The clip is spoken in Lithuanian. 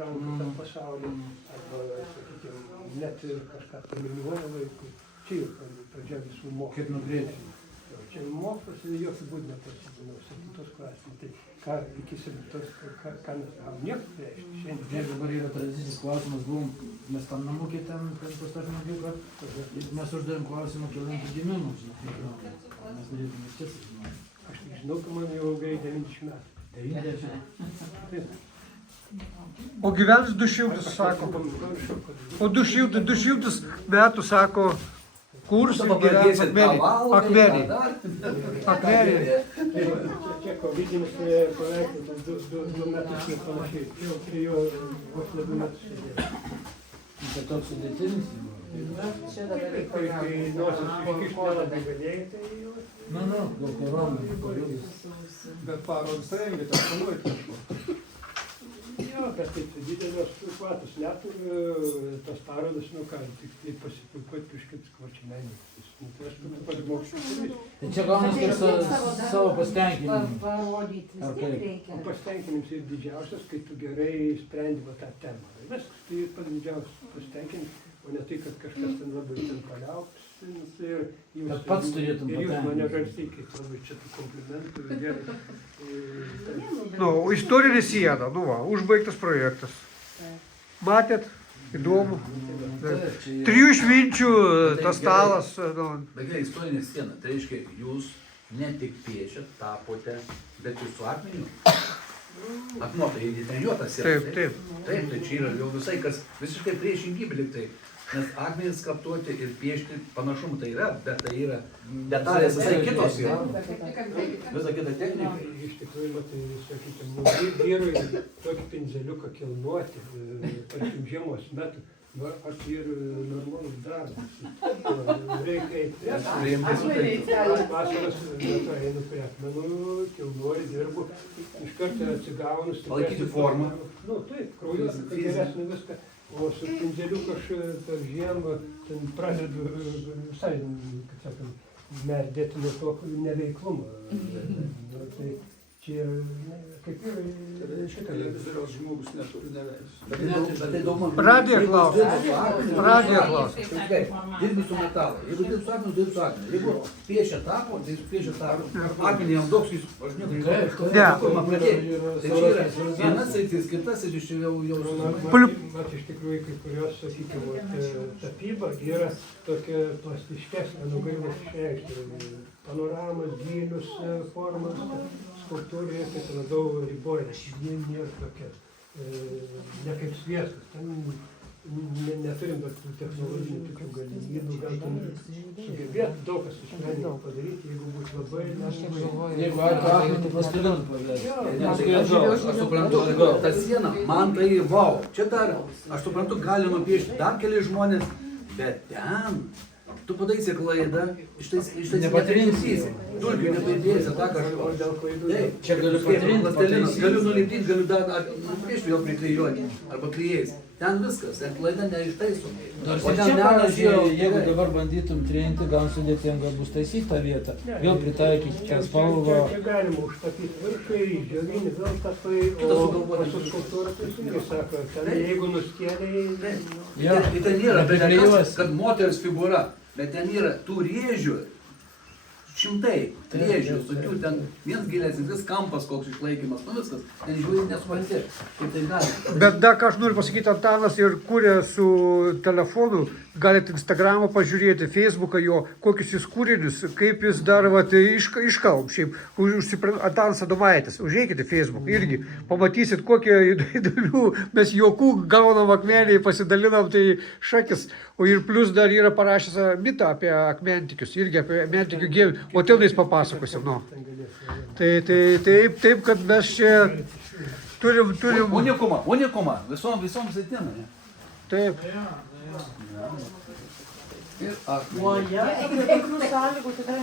rankų tam pasaulyje, arba, sakykime, net ir kažką pamiliuoja vaikui. Čia jau pradžia visų mokslų. Kaip nubrėžti? Čia mokslas ir jokių būdų neprasidėjo, 7 klasės. Tai ką iki 7, ką mes gavom, nieko reiškia. Šiandien dabar yra tradicinis klausimas, mes tam namukė ten, kas nagiuką, mes uždavėm klausimą kelintų gimimų, mes norėtume čia sužinoti. Aš tik žinau, kad man jau ilgai 90 metų. 90. O gyvens 200, sako. O 200 metų, sako, kurs ir gyvens akmenį. Akmenį. Čia kovidinis paveikslas, 2 metus ir panašiai. Čia jau vos ne 2 metus sėdėjo. Tai toks sudėtinis? Kai nosis iškišti nelabai galėjai, tai jau... Gal koronai. Bet parodas rengia, tas planuoja kažko. Jo, bet taip didelės platus neturiu, tos parodas, ką, tik tai pasipuikuoti kažkaip skvarčiai menininkus. Tai aš turiu pasimokyti. Tai čia gaunas kaip savo pasitenkinimu. Parodyti, vis tiek reikia. O pasitenkinimas yra didžiausias, kai tu gerai sprendi tą temą. Viskas, tai pats didžiausias pasitenkinimas, o ne tai, kad kažkas ten labai ten paliauks. Bet pats turėtum ir jūs mane žalstykit, labai čia tų komplimentų ir gerai. Istorinė siena, užbaigtas projektas. Matėt? Įdomu. 3 švinčių, tas stalas. Bet gerai, istorinė siena, tai reiškia, jūs ne tik piešėt, tapote, bet jūs su akmeniu. Akmuo, tai įtrenijuotas yra. Taip. Taip, tai čia yra jau visai kas visiškai priešingybė lyg tai. Nes akmenys skaptuoti ir piešti panašumų tai yra, bet tai yra detalės visai kitos yra. Visa kita technika. Iš tikrųjų, matai, sakykime, vyrui tokį pinzeliuką kilnuoti, tarkim, žiemos metu, aš ir normalus darbas. Reikia eiti. Vasaros metu einu prie akmenų, kilnuoju, dirbu, iš karto atsigaunu. Palaikyti formą. Taip, kraujuoju, geresnį viską. O su pinzeliuku aš per žiemą pradedu visai, kaip sakant, merdėti nuo to neveiklumo. Tai čia kaip ir šitą. Televizoriaus žmogus neturi neleis. Bet tai daug man... Radiją klausia. Dirbi su metalu. Jeigu dirbi su akmeniu, dirbi su akmeniu. Jeigu piešia tapo, tai piešia tapo. Akmenį jam daug skaičių. Aš nieko pradėti. Tai čia yra vienas sritis, kitas ir iš čia jau... Mat, iš tikrųjų, kai kurios, sakykime, tapyba yra tokia plastiškesnė, galimas išreikšti. Panoramas, gylius, formas, skulptūrė, kaip labiau ribojas. Jie nėra tokia, ne kaip sviestas. Ten neturim tokių technologinių tokių galimybių, gal ten sugebėtų daug kas iš menininkų padaryti, jeigu būtų labai... Jeigu akmenį plastilinu padaryti. Aš suprantu, ta siena, man tai vau. Čia dar, aš suprantu, gali nupiešti dar keli žmonės, bet ten... Tu padarysi klaidą, ištaisi nepatrinsysi. Dulkių nepridėsi, tą kažko. Taip, čia galiu patrinti, galiu nulipdyti, galiu dar nupiešti, vėl priklijuoti, arba klijais. Ten viskas, ten klaida neištaisom. Nors ir čia, pavyzdžiui, jeigu dabar bandytum trinti, gan sudėtinga bus taisyti tą vietą. Vėl pritaikyti tą spalvą. Čia galima užtapyti viršų ir išdžiavinį, vėl tapai, o su skulptūra teisingai sako, ten jeigu nuskėlė... Tai ten nėra, bet tas, kad moters figūra, bet ten yra tų rėžių, šimtai rėžių, tokių ten viens gilesnis, vis kampas koks išlaikymas, viskas, ten žiūrėjai nesupranti, kaip tai gali. Bet dar ką aš noriu pasakyti, Antanas ir kuria su telefonu, galite Instagramą pažiūrėti, Facebooką jo, kokius jis kūrinius, kaip jis dar iškalb, šiaip, Antanas Adomaitis, užeikite Facebook irgi, pamatysit, kokie įdomių, mes juokų gaunam akmenį, pasidalinam, tai šakis, o ir plus dar yra parašęs mitą apie akmentikius, irgi apie akmentikių gėvį, o tenais papasakosim, Taip, kad mes čia turim... Unikumą, visom sritim, ne? Taip. Ir O, ja, tikrų sąlygų tikrai